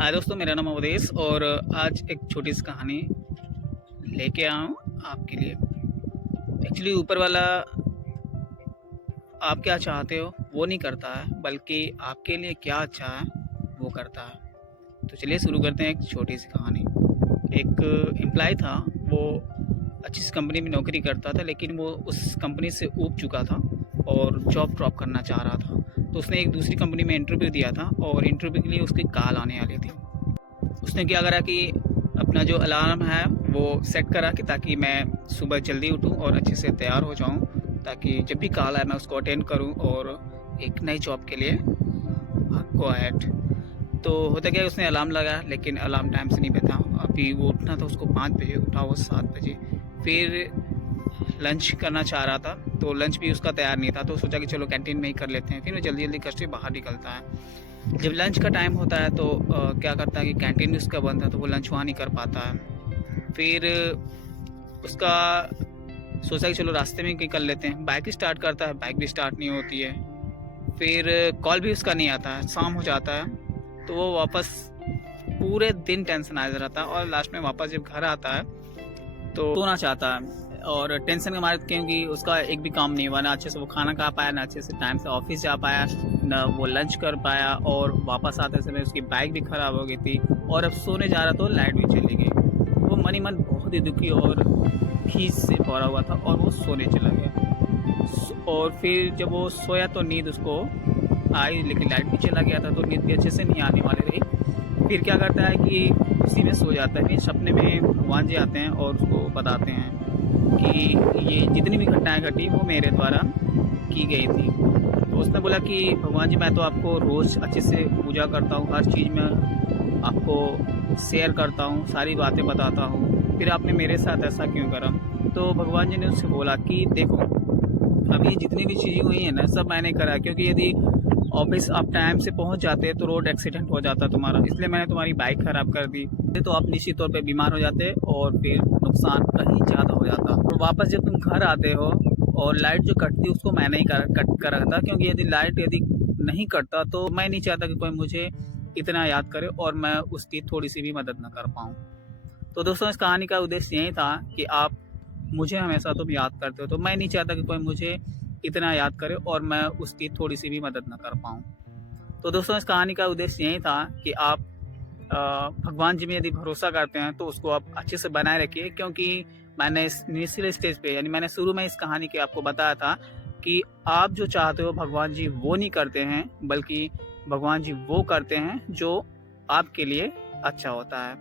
हाय दोस्तों, मेरा नाम अवधेश और आज एक छोटी सी कहानी लेके आया हूँ आपके लिए। एक्चुअली ऊपर वाला आप क्या चाहते हो वो नहीं करता है, बल्कि आपके लिए क्या अच्छा है वो करता है। तो चलिए शुरू करते हैं एक छोटी सी कहानी। एक एम्प्लॉय था, वो अच्छी सी कंपनी में नौकरी करता था, लेकिन वो उस कंपनी से ऊब चुका था और जॉब ड्रॉप करना चाह रहा था। तो उसने एक दूसरी कंपनी में इंटरव्यू दिया था और इंटरव्यू के लिए उसकी कॉल आने वाली थी। उसने क्या करा कि अपना जो अलार्म है वो सेट करा कि ताकि मैं सुबह जल्दी उठूं और अच्छे से तैयार हो जाऊं, ताकि जब भी कॉल आए मैं उसको अटेंड करूं और एक नई जॉब के लिए गो अहेड। तो होता क्या है, उसने अलार्म लगाया लेकिन अलार्म टाइम से नहीं बजा। अभी वो उठना था उसको 5 बजे, उठा वो 7 बजे। फिर लंच करना चाह रहा था तो लंच भी उसका तैयार नहीं था, तो सोचा कि चलो कैंटीन में ही कर लेते हैं। फिर वो जल्दी जल्दी करके बाहर निकलता है। जब लंच का टाइम होता है तो क्या करता है कि कैंटीन उसका बंद है, तो वो लंच वहाँ नहीं कर पाता है। फिर उसका सोचा कि चलो रास्ते में कहीं कर लेते हैं। बाइक स्टार्ट करता है, बाइक भी स्टार्ट नहीं होती है। फिर कॉल भी उसका नहीं आता है, शाम हो जाता है। तो वो वापस पूरे दिन टेंशन आ रहता है और लास्ट में वापस जब घर आता है तो सोना चाहता है और टेंशन के मारे, क्योंकि उसका एक भी काम नहीं हुआ। ना अच्छे से वो खाना खा पाया, ना अच्छे से टाइम से ऑफिस जा पाया, ना वो लंच कर पाया, और वापस आते समय उसकी बाइक भी खराब हो गई थी। और अब सोने जा रहा तो लाइट भी चली गई। वो मन ही मन बहुत ही दुखी और खींच से भरा हुआ था और वो सोने चला गया। और फिर जब वो सोया तो नींद उसको आई, लेकिन लाइट भी चला गया था तो नींद भी अच्छे से नहीं आने वाली रही। फिर क्या करता है कि उसी में सो जाता है। फिर सपने में भगवान जी आते हैं और उसको बताते हैं कि ये जितनी भी घटनाएं घटी वो मेरे द्वारा की गई थी। तो उसने बोला कि भगवान जी, मैं तो आपको रोज़ अच्छे से पूजा करता हूँ, हर चीज़ में आपको शेयर करता हूँ, सारी बातें बताता हूँ, फिर आपने मेरे साथ ऐसा क्यों करा। तो भगवान जी ने उससे बोला कि देखो, अभी जितनी भी चीज़ें हुई हैं ना, सब मैंने करा, क्योंकि यदि ऑफिस आप टाइम से पहुंच जाते तो रोड एक्सीडेंट हो जाता तुम्हारा, इसलिए मैंने तुम्हारी बाइक ख़राब कर दी। तो आप निश्चित तौर पे बीमार हो जाते और फिर नुकसान कहीं ज़्यादा हो जाता। और वापस जब तुम घर आते हो और लाइट जो कटती उसको मैंने ही कट कर रखा था, क्योंकि यदि नहीं कटता तो मैं नहीं चाहता कि कोई मुझे इतना याद करे और मैं उसकी थोड़ी सी भी मदद न कर पाऊँ। तो दोस्तों, इस कहानी का उद्देश्य यही था कि आप मुझे हमेशा तुम याद करते हो, तो मैं नहीं चाहता कि कोई मुझे इतना याद करे और मैं उसकी थोड़ी सी भी मदद न कर पाऊँ। तो दोस्तों, इस कहानी का उद्देश्य यही था कि आप भगवान जी में यदि भरोसा करते हैं तो उसको आप अच्छे से बनाए रखिए, क्योंकि मैंने इस इनिशियल स्टेज पे, यानी मैंने शुरू में इस कहानी के आपको बताया था कि आप जो चाहते हो भगवान जी वो नहीं करते हैं, बल्कि भगवान जी वो करते हैं जो आपके लिए अच्छा होता है।